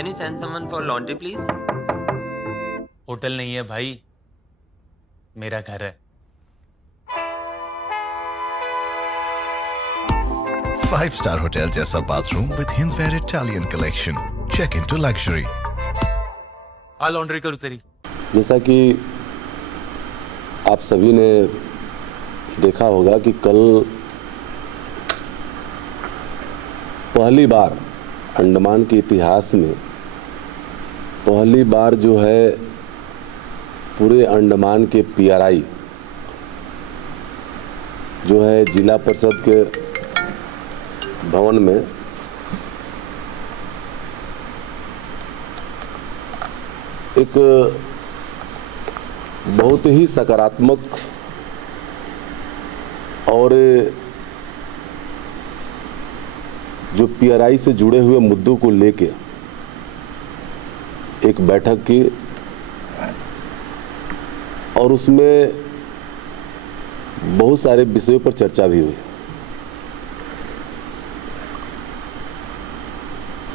Can you send someone for laundry, please? Hotel नहीं है भाई, मेरा घर है। 5-star hotel जैसा bathroom with Hinsware Italian collection. Check into luxury. Uh laundry करूँ तेरी। जैसा कि आप सभी ने देखा होगा कि कल पहली बार अंडमान के इतिहास में पहली बार जो है पूरे अंडमान के पीआरआई जो है जिला परिषद के भवन में एक बहुत ही सकारात्मक और जो पीआरआई से जुड़े हुए मुद्दों को लेके एक बैठक की और उसमें बहुत सारे विषयों पर चर्चा भी हुई।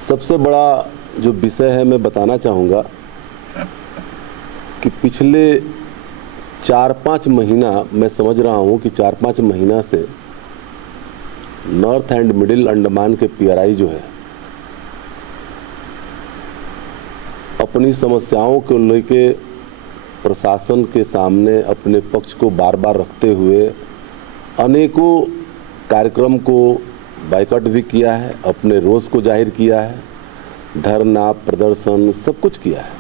सबसे बड़ा जो विषय है मैं बताना चाहूँगा कि पिछले 4-5 महीना मैं समझ रहा हूँ कि 4-5 महीना से नॉर्थ एंड मिडिल अंडमान के पीआरआई जो है अपनी समस्याओं को लेके प्रशासन के सामने अपने पक्ष को बार बार रखते हुए अनेकों कार्यक्रम को बाइकआउट भी किया है, अपने रोष को जाहिर किया है, धरना प्रदर्शन सब कुछ किया है।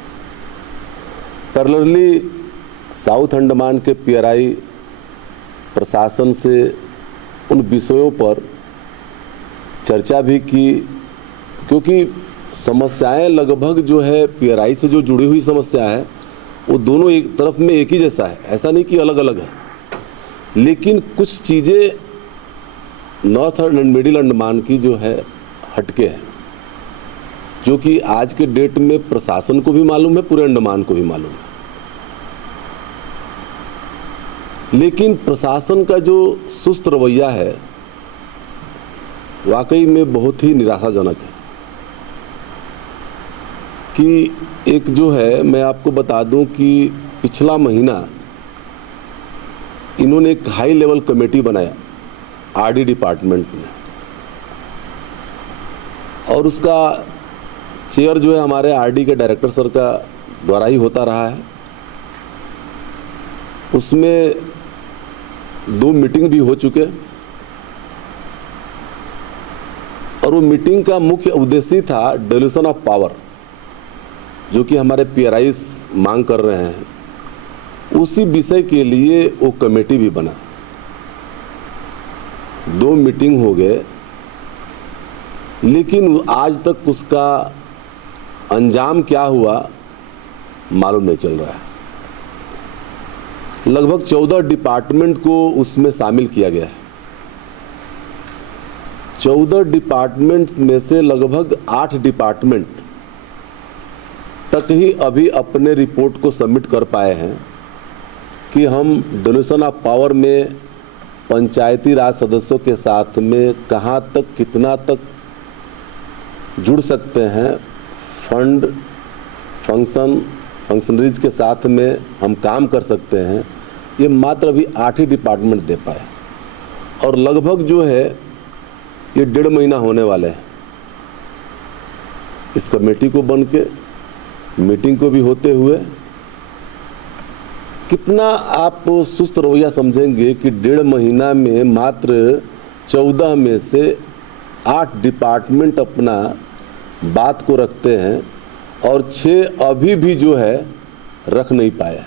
पैरेलली साउथ अंडमान के पीआरआई प्रशासन से उन विषयों पर चर्चा भी की, क्योंकि समस्याएं लगभग जो है पीआरआई से जो जुड़ी हुई समस्या है वो दोनों एक तरफ में एक ही जैसा है, ऐसा नहीं कि अलग अलग है। लेकिन कुछ चीज़ें नॉर्थ एंड मिडिल अंडमान की जो है हटके है, जो कि आज के डेट में प्रशासन को भी मालूम है, पूरे अंडमान को भी मालूम है। लेकिन प्रशासन का जो सुस्त रवैया है वाकई में बहुत ही निराशाजनक है। कि एक जो है मैं आपको बता दूं कि पिछला महीना इन्होंने एक हाई लेवल कमेटी बनाया आरडी डिपार्टमेंट में, और उसका चेयर जो है हमारे आरडी के डायरेक्टर सर का द्वारा ही होता रहा है। उसमें 2 मीटिंग भी हो चुके और वो मीटिंग का मुख्य उद्देश्य था डेल्यूशन ऑफ पावर, जो कि हमारे पीआरआईस मांग कर रहे हैं। उसी विषय के लिए वो कमेटी भी बना, 2 मीटिंग हो गए, लेकिन आज तक उसका अंजाम क्या हुआ मालूम नहीं चल रहा है। लगभग 14 डिपार्टमेंट को उसमें शामिल किया गया है। 14 डिपार्टमेंट में से लगभग 8 डिपार्टमेंट तक ही अभी अपने रिपोर्ट को सबमिट कर पाए हैं कि हम डेल्यूशन ऑफ पावर में पंचायती राज सदस्यों के साथ में कहां तक कितना तक जुड़ सकते हैं, फंड फंक्शनरीज के साथ में हम काम कर सकते हैं। ये मात्र अभी 8 ही डिपार्टमेंट दे पाए और लगभग जो है ये 1.5 महीना होने वाले हैं इस कमेटी को बन के, मीटिंग को भी होते हुए। कितना आप सुस्त रवैया समझेंगे कि 1.5 महीना में मात्र 14 में से 8 डिपार्टमेंट अपना बात को रखते हैं और 6 अभी भी जो है रख नहीं पाए।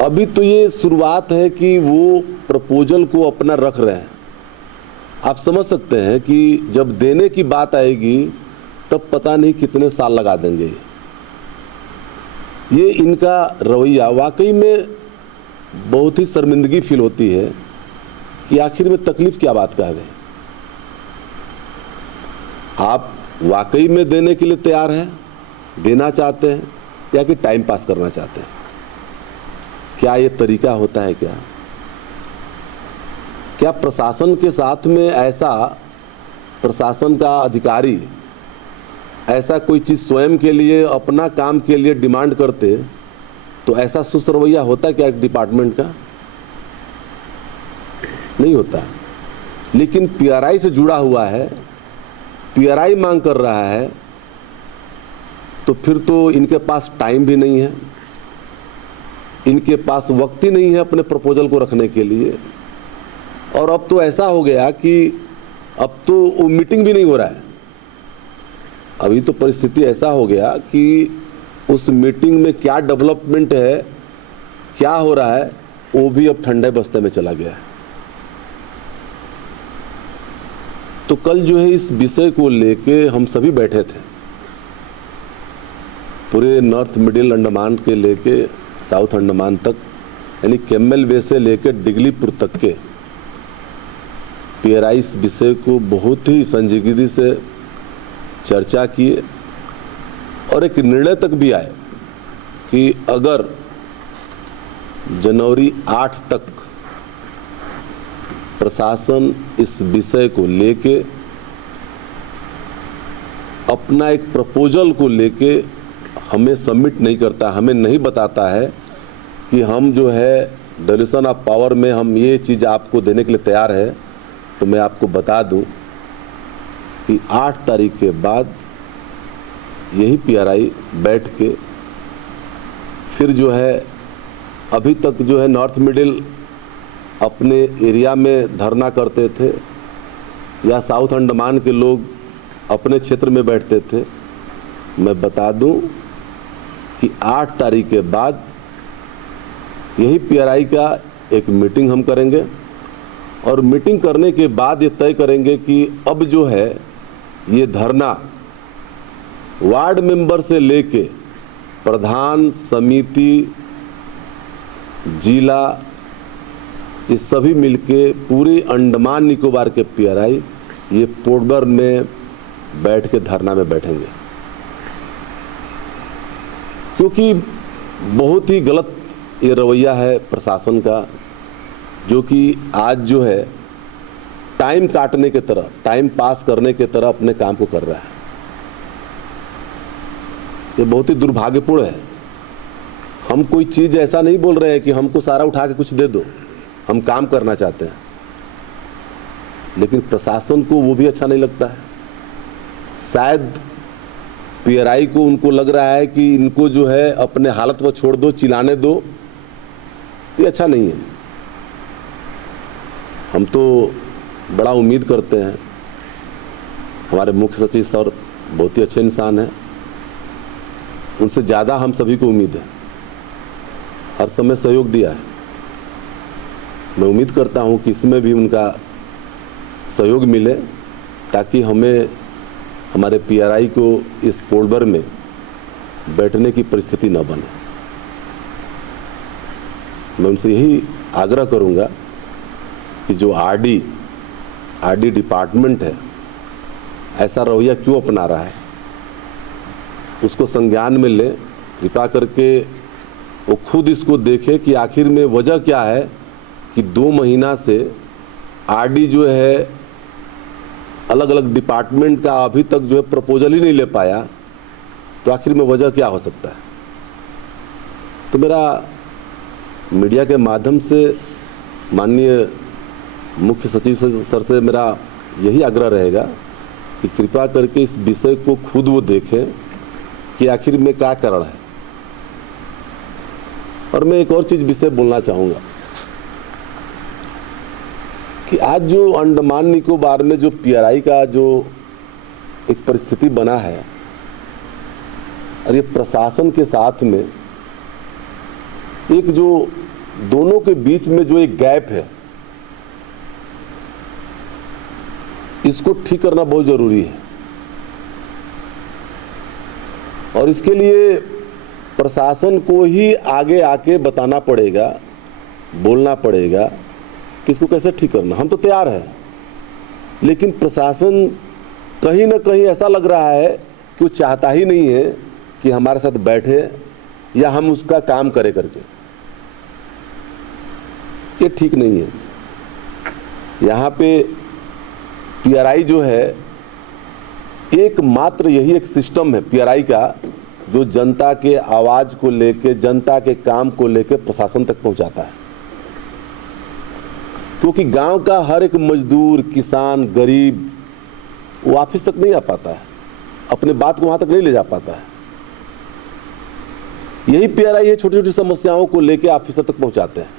अभी तो ये शुरुआत है कि वो प्रपोजल को अपना रख रहे हैं। आप समझ सकते हैं कि जब देने की बात आएगी तब पता नहीं कितने साल लगा देंगे। ये इनका रवैया वाकई में बहुत ही शर्मिंदगी फील होती है कि आखिर में तकलीफ क्या बात का है। आप वाकई में देने के लिए तैयार हैं, देना चाहते हैं, या कि टाइम पास करना चाहते हैं? क्या ये तरीका होता है? क्या प्रशासन के साथ में ऐसा प्रशासन का अधिकारी ऐसा कोई चीज़ स्वयं के लिए, अपना काम के लिए डिमांड करते तो ऐसा सुस्त रवैया होता क्या डिपार्टमेंट का? नहीं होता। लेकिन पीआरआई से जुड़ा हुआ है, पीआरआई मांग कर रहा है, तो फिर तो इनके पास टाइम भी नहीं है, इनके पास वक्त ही नहीं है अपने प्रपोजल को रखने के लिए। और अब तो ऐसा हो गया कि अब तो वो मीटिंग भी नहीं हो रहा है। अभी तो परिस्थिति ऐसा हो गया कि उस मीटिंग में क्या डेवलपमेंट है, क्या हो रहा है, वो भी अब ठंडे बस्ते में चला गया है। तो कल जो है इस विषय को लेके हम सभी बैठे थे, पूरे नॉर्थ मिडिल अंडमान के लेके साउथ अंडमान तक, यानी कैमल वे से लेकर डिगलीपुर तक के पीआरआई इस विषय को बहुत ही संजीदगी से चर्चा किए और एक निर्णय तक भी आए कि अगर जनवरी 8 तक प्रशासन इस विषय को लेके अपना एक प्रपोजल को लेके हमें सबमिट नहीं करता, हमें नहीं बताता है कि हम जो है डिवीजन ऑफ पावर में हम ये चीज़ आपको देने के लिए तैयार है, तो मैं आपको बता दूं कि 8 तारीख के बाद यही पीआरआई बैठ के फिर जो है, अभी तक जो है नॉर्थ मिडिल अपने एरिया में धरना करते थे या साउथ अंडमान के लोग अपने क्षेत्र में बैठते थे। मैं बता दूं कि 8 तारीख के बाद यही पीआरआई का एक मीटिंग हम करेंगे और मीटिंग करने के बाद ये तय करेंगे कि अब जो है ये धरना वार्ड मेंबर से लेके प्रधान, समिति, जिला, ये सभी मिलके पूरे अंडमान निकोबार के पीआरआई ये पोर्टबर में बैठ के धरना में बैठेंगे, क्योंकि बहुत ही गलत ये रवैया है प्रशासन का, जो कि आज जो है टाइम काटने की तरह, टाइम पास करने की तरह अपने काम को कर रहा है। ये बहुत ही दुर्भाग्यपूर्ण है। हम कोई चीज़ ऐसा नहीं बोल रहे हैं कि हमको सारा उठा के कुछ दे दो, हम काम करना चाहते हैं, लेकिन प्रशासन को वो भी अच्छा नहीं लगता है। शायद पीआरआई को उनको लग रहा है कि इनको जो है अपने हालत पर छोड़ दो, चिल्लाने दो, ये अच्छा नहीं है। हम तो बड़ा उम्मीद करते हैं, हमारे मुख्य सचिव सर बहुत ही अच्छे इंसान हैं, उनसे ज़्यादा हम सभी को उम्मीद है, हर समय सहयोग दिया है। मैं उम्मीद करता हूं कि इसमें भी उनका सहयोग मिले, ताकि हमें, हमारे पीआरआई को इस पोर्टबर में बैठने की परिस्थिति न बने। मैं उनसे यही आग्रह करूंगा कि जो आरडी डिपार्टमेंट है, ऐसा रवैया क्यों अपना रहा है, उसको संज्ञान में ले, कृपा करके वो खुद इसको देखे कि आखिर में वजह क्या है कि 2 महीना से आरडी जो है अलग अलग डिपार्टमेंट का अभी तक जो है प्रपोजल ही नहीं ले पाया, तो आखिर में वजह क्या हो सकता है। तो मेरा मीडिया के माध्यम से माननीय मुख्य सचिव सर से मेरा यही आग्रह रहेगा कि कृपा करके इस विषय को खुद वो देखें कि आखिर में क्या कारण है। और मैं एक और चीज़ विषय बोलना चाहूँगा कि आज जो अंडमान निकोबार में जो पीआरआई का जो एक परिस्थिति बना है, और ये प्रशासन के साथ में एक जो दोनों के बीच में जो एक गैप है, इसको ठीक करना बहुत जरूरी है। और इसके लिए प्रशासन को ही आगे आके बताना पड़ेगा, बोलना पड़ेगा कि इसको कैसे ठीक करना। हम तो तैयार हैं, लेकिन प्रशासन कहीं ना कहीं ऐसा लग रहा है कि वो चाहता ही नहीं है कि हमारे साथ बैठे या हम उसका काम करें करके। ये ठीक नहीं है। यहाँ पे पीआरआई जो है एकमात्र यही एक सिस्टम है पीआरआई का जो जनता के आवाज को लेके, जनता के काम को लेके प्रशासन तक पहुंचाता है। क्योंकि गांव का हर एक मजदूर, किसान, गरीब वो ऑफिस तक नहीं आ पाता है, अपने बात को वहां तक नहीं ले जा पाता है। यही पीआरआई है, छोटी छोटी समस्याओं को लेके ऑफिसर तक पहुंचाते हैं।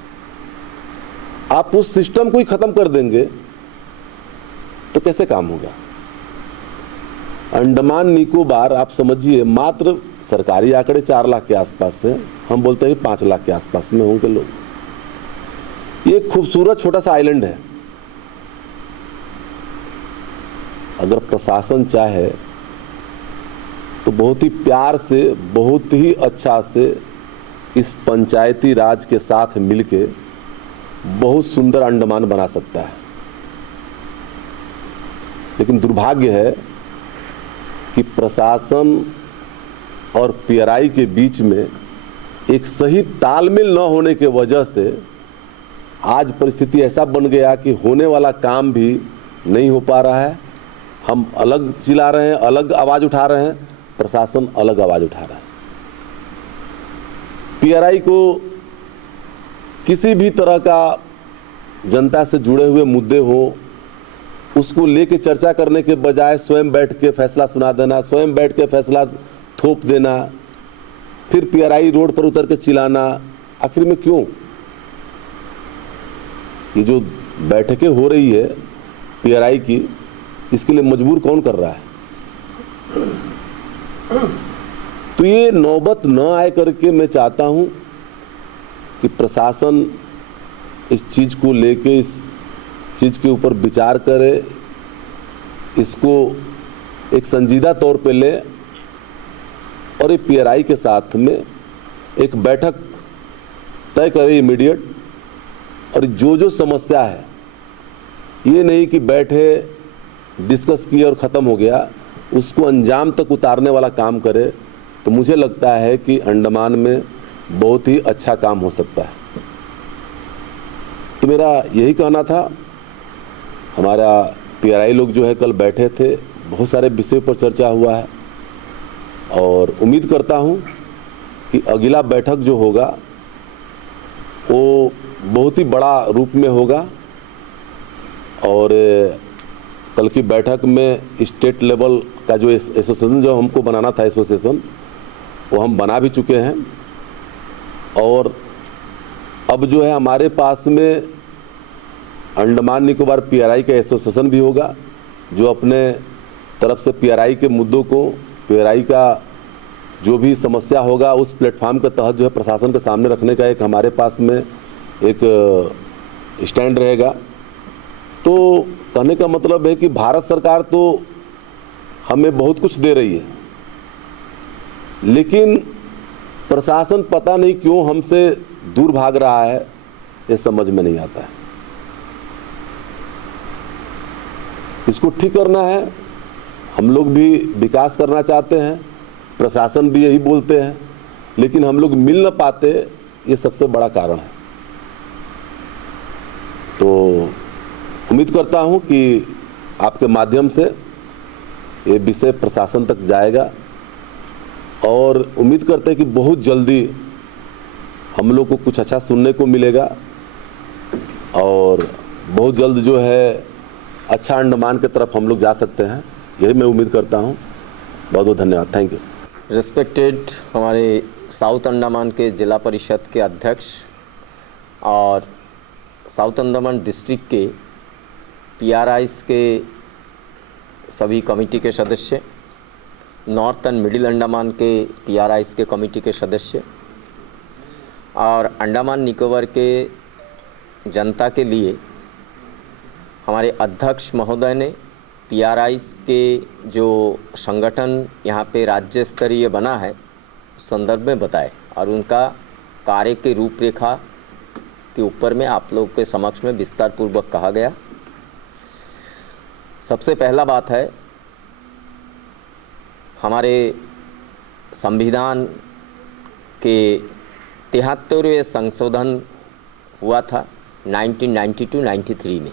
आप उस सिस्टम को ही खत्म कर देंगे तो कैसे काम होगा। अंडमान निकोबार आप समझिए, मात्र सरकारी आंकड़े 4 लाख के आसपास है, हम बोलते हैं 5 लाख के आसपास में होंगे लोग। ये खूबसूरत छोटा सा आइलैंड है। अगर प्रशासन चाहे तो बहुत ही प्यार से, बहुत ही अच्छा से इस पंचायती राज के साथ मिलके बहुत सुंदर अंडमान बना सकता है। लेकिन दुर्भाग्य है कि प्रशासन और पीआरआई के बीच में एक सही तालमेल न होने के वजह से आज परिस्थिति ऐसा बन गया कि होने वाला काम भी नहीं हो पा रहा है। हम अलग चिल्ला रहे हैं, अलग आवाज उठा रहे हैं, प्रशासन अलग आवाज उठा रहा है। पीआरआई को किसी भी तरह का जनता से जुड़े हुए मुद्दे हो, उसको लेके चर्चा करने के बजाय स्वयं बैठ के फैसला सुना देना, स्वयं बैठ के फैसला थोप देना, फिर पीआरआई रोड पर उतर के चिल्लाना, आखिर में क्यों? ये जो बैठकें हो रही है पीआरआई की, इसके लिए मजबूर कौन कर रहा है? तो ये नौबत न आए करके मैं चाहता हूं कि प्रशासन इस चीज़ को लेके, इस चीज़ के ऊपर विचार करे, इसको एक संजीदा तौर पे ले और ये पीआरआई के साथ में एक बैठक तय करे इमीडिएट। और जो जो समस्या है, ये नहीं कि बैठे डिस्कस किए और ख़त्म हो गया, उसको अंजाम तक उतारने वाला काम करे, तो मुझे लगता है कि अंडमान में बहुत ही अच्छा काम हो सकता है। तो मेरा यही कहना था। हमारा पीआरआई लोग जो है कल बैठे थे, बहुत सारे विषयों पर चर्चा हुआ है और उम्मीद करता हूं कि अगला बैठक जो होगा वो बहुत ही बड़ा रूप में होगा। और कल की बैठक में स्टेट लेवल का जो एसोसिएशन जो हमको बनाना था, एसोसिएशन वो हम बना भी चुके हैं। और अब जो है हमारे पास में अंडमान निकोबार पीआरआई का एसोसिएशन भी होगा, जो अपने तरफ से पीआरआई के मुद्दों को, पीआरआई का जो भी समस्या होगा उस प्लेटफॉर्म के तहत जो है प्रशासन के सामने रखने का एक हमारे पास में एक स्टैंड रहेगा। तो कहने का मतलब है कि भारत सरकार तो हमें बहुत कुछ दे रही है, लेकिन प्रशासन पता नहीं क्यों हमसे दूर भाग रहा है, ये समझ में नहीं आता है। इसको ठीक करना है। हम लोग भी विकास करना चाहते हैं, प्रशासन भी यही बोलते हैं, लेकिन हम लोग मिल न पाते, ये सबसे बड़ा कारण है। तो उम्मीद करता हूं कि आपके माध्यम से ये विषय प्रशासन तक जाएगा और उम्मीद करते हैं कि बहुत जल्दी हम लोग को कुछ अच्छा सुनने को मिलेगा और बहुत जल्द जो है अच्छा अंडमान की तरफ हम लोग जा सकते हैं, यही मैं उम्मीद करता हूं। बहुत बहुत धन्यवाद, थैंक यू। रिस्पेक्टेड हमारे साउथ अंडमान के जिला परिषद के अध्यक्ष और साउथ अंडमान डिस्ट्रिक्ट के पीआरआईस के सभी कमेटी के सदस्य, नॉर्थ एंड मिडिल अंडमान के पीआरआईस के कमेटी के सदस्य और अंडमान निकोबार के जनता के लिए हमारे अध्यक्ष महोदय ने पीआरआईस के जो संगठन यहाँ पे राज्य स्तरीय बना है उस संदर्भ में बताए और उनका कार्य की रूपरेखा के ऊपर में आप लोग के समक्ष में विस्तार पूर्वक कहा गया। सबसे पहला बात है, हमारे संविधान के 73वें संशोधन हुआ था 1992-93 में,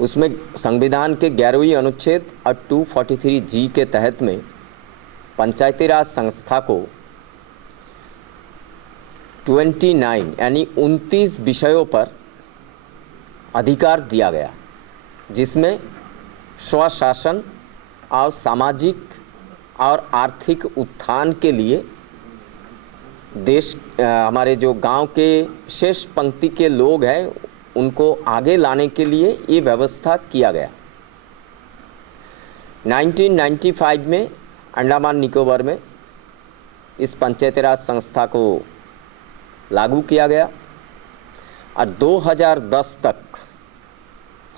उसमें संविधान के 11वीं अनुच्छेद और 243G के तहत में पंचायती राज संस्था को 29 यानी 29 विषयों पर अधिकार दिया गया, जिसमें स्वशासन और सामाजिक और आर्थिक उत्थान के लिए देश हमारे जो गांव के शेष पंक्ति के लोग हैं उनको आगे लाने के लिए ये व्यवस्था किया गया। 1995 में अंडमान निकोबार में इस पंचायती राज संस्था को लागू किया गया और 2010 तक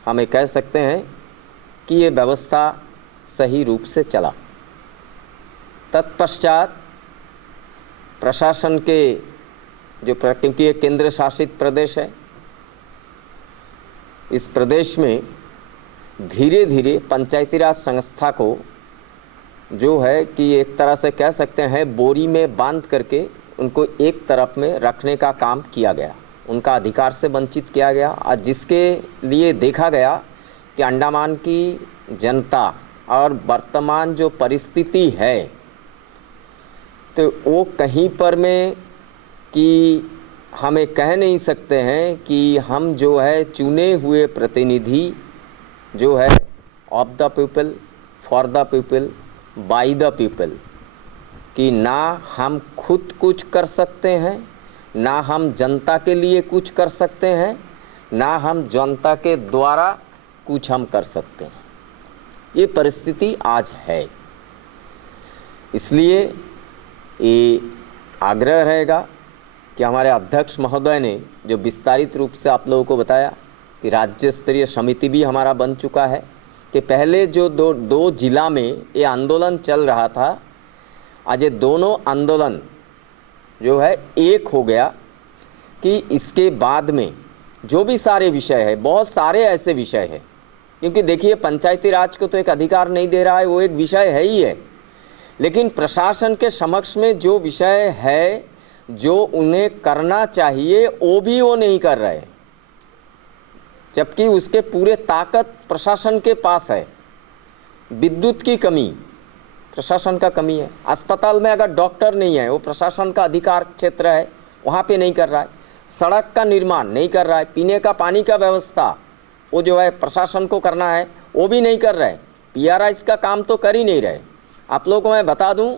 हमें कह सकते हैं कि ये व्यवस्था सही रूप से चला। तत्पश्चात प्रशासन के जो क्योंकि ये केंद्र शासित प्रदेश है, इस प्रदेश में धीरे धीरे पंचायती राज संस्था को जो है कि एक तरह से कह सकते हैं बोरी में बांध करके उनको एक तरफ में रखने का काम किया गया, उनका अधिकार से वंचित किया गया। और जिसके लिए देखा गया कि अंडमान की जनता और वर्तमान जो परिस्थिति है तो वो कहीं पर में कि हमें कह नहीं सकते हैं कि हम जो है चुने हुए प्रतिनिधि जो है of the people for the people by the people, कि ना हम खुद कुछ कर सकते हैं, ना हम जनता के लिए कुछ कर सकते हैं, ना हम जनता के द्वारा कुछ हम कर सकते हैं। ये परिस्थिति आज है। इसलिए ये आग्रह रहेगा कि हमारे अध्यक्ष महोदय ने जो विस्तारित रूप से आप लोगों को बताया कि राज्य स्तरीय समिति भी हमारा बन चुका है, कि पहले जो दो जिला में ये आंदोलन चल रहा था, आज ये दोनों आंदोलन जो है एक हो गया कि इसके बाद में जो भी सारे विषय है, बहुत सारे ऐसे विषय हैं, क्योंकि देखिए पंचायती राज को तो एक अधिकार नहीं दे रहा है, वो एक विषय है ही है, लेकिन प्रशासन के समक्ष में जो विषय है जो उन्हें करना चाहिए वो नहीं कर रहे, जबकि उसके पूरे ताकत प्रशासन के पास है। विद्युत की कमी प्रशासन का कमी है, अस्पताल में अगर डॉक्टर नहीं है वो प्रशासन का अधिकार क्षेत्र है, वहाँ पे नहीं कर रहा है। सड़क का निर्माण नहीं कर रहा है, पीने का पानी का व्यवस्था वो जो है प्रशासन को करना है वो भी नहीं कर रहे। PRIs का काम तो कर ही नहीं रहे। आप लोगों को मैं बता दूं,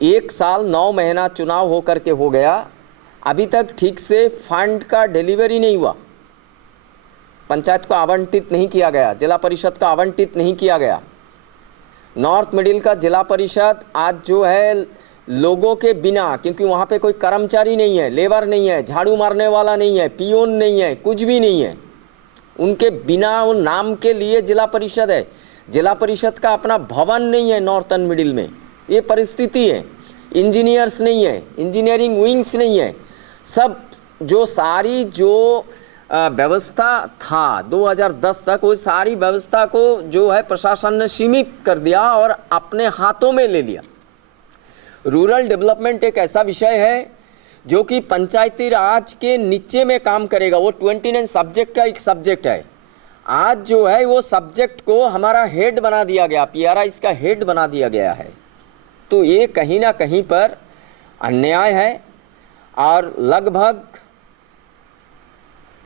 1 साल 9 महीना चुनाव होकर के हो गया, अभी तक ठीक से फंड का डिलीवरी नहीं हुआ, पंचायत को आवंटित नहीं किया गया, जिला परिषद का आवंटित नहीं किया गया। नॉर्थ मिडिल का जिला परिषद आज जो है लोगों के बिना, क्योंकि वहाँ पे कोई कर्मचारी नहीं है, लेबर नहीं है, झाड़ू मारने वाला नहीं है, पियोन नहीं है, कुछ भी नहीं है, उनके बिना वो नाम के लिए जिला परिषद है। जिला परिषद का अपना भवन नहीं है नॉर्थन मिडिल में, ये परिस्थिति है। इंजीनियर्स नहीं है, इंजीनियरिंग विंग्स नहीं है। सब जो सारी जो व्यवस्था था 2010 तक, वो सारी व्यवस्था को जो है प्रशासन ने सीमित कर दिया और अपने हाथों में ले लिया। रूरल डेवलपमेंट एक ऐसा विषय है जो कि पंचायती राज के नीचे में काम करेगा, वो 29 सब्जेक्ट का एक सब्जेक्ट है। आज जो है वो सब्जेक्ट को हमारा हेड बना दिया गया, PRIs का हेड बना दिया गया है। तो ये कहीं ना कहीं पर अन्याय है और लगभग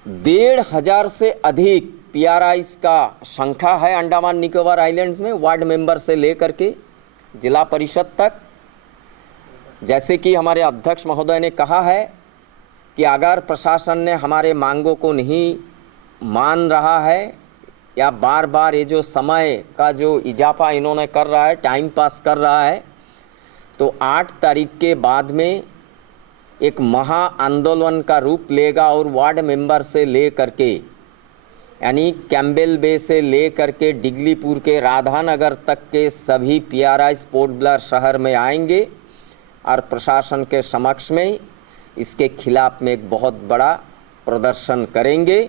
1,500 से अधिक PRIs का संख्या है अंडमान निकोबार आइलैंड्स में, वार्ड मेंबर से लेकर के जिला परिषद तक। जैसे कि हमारे अध्यक्ष महोदय ने कहा है कि अगर प्रशासन ने हमारे मांगों को नहीं मान रहा है या बार बार ये जो समय का जो इजाफा इन्होंने कर रहा है, टाइम पास कर रहा है, तो 8 तारीख के बाद में एक महा आंदोलन का रूप लेगा और वार्ड मेंबर से ले करके यानी कैम्बेल बे से ले करके डिगलीपुर के राधानगर तक के सभी PRIs पोर्ट ब्लेयर शहर में आएंगे और प्रशासन के समक्ष में इसके खिलाफ में एक बहुत बड़ा प्रदर्शन करेंगे।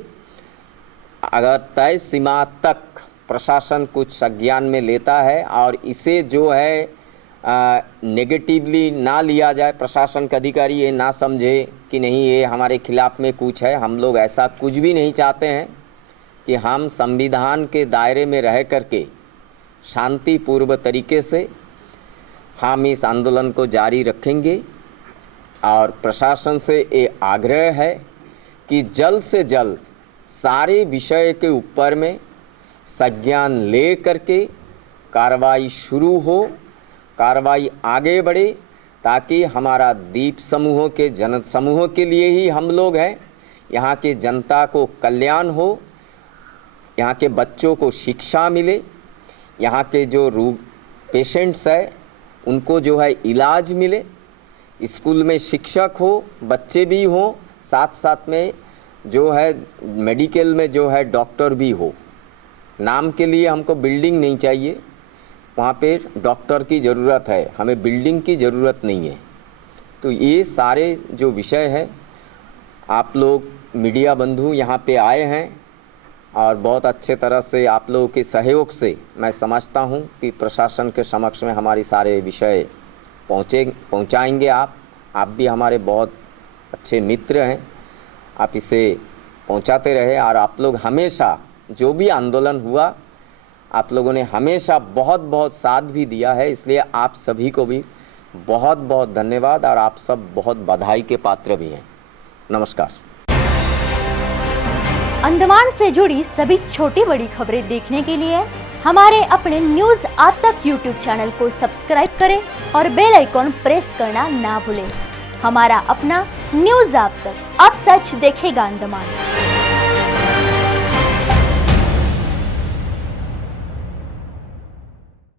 अगर तय सीमा तक प्रशासन कुछ संज्ञान में लेता है और इसे जो है नेगेटिवली ना लिया जाए, प्रशासन के अधिकारी ये ना समझे कि नहीं ये हमारे खिलाफ में कुछ है, हम लोग ऐसा कुछ भी नहीं चाहते हैं कि हम संविधान के दायरे में रह करके शांतिपूर्व तरीके से हम इस आंदोलन को जारी रखेंगे। और प्रशासन से ये आग्रह है कि जल्द से जल्द सारे विषय के ऊपर में संज्ञान ले करके कार्रवाई शुरू हो, कार्रवाई आगे बढ़े, ताकि हमारा द्वीप समूहों के जन समूहों के लिए ही हम लोग हैं। यहाँ के जनता को कल्याण हो, यहाँ के बच्चों को शिक्षा मिले, यहाँ के जो पेशेंट्स हैं उनको जो है इलाज मिले, स्कूल में शिक्षक हो, बच्चे भी हों, साथ साथ में जो है मेडिकल में जो है डॉक्टर भी हो। नाम के लिए हमको बिल्डिंग नहीं चाहिए, वहाँ पे डॉक्टर की ज़रूरत है, हमें बिल्डिंग की ज़रूरत नहीं है। तो ये सारे जो विषय है, आप लोग मीडिया बंधु यहाँ पे आए हैं और बहुत अच्छे तरह से आप लोगों के सहयोग से मैं समझता हूँ कि प्रशासन के समक्ष में हमारी सारे विषय पहुँचाएंगे। आप भी हमारे बहुत अच्छे मित्र हैं, आप इसे पहुँचाते रहे। और आप लोग हमेशा जो भी आंदोलन हुआ, आप लोगों ने हमेशा बहुत बहुत साथ भी दिया है, इसलिए आप सभी को भी बहुत बहुत धन्यवाद और आप सब बहुत बधाई के पात्र भी हैं। नमस्कार। अंडमान से जुड़ी सभी छोटी बड़ी खबरें देखने के लिए हमारे अपने न्यूज आज तक यूट्यूब चैनल को सब्सक्राइब करें और बेल आइकॉन प्रेस करना ना भूलें। हमारा अपना न्यूज आज तक, अब सच देखेगा अंडमान।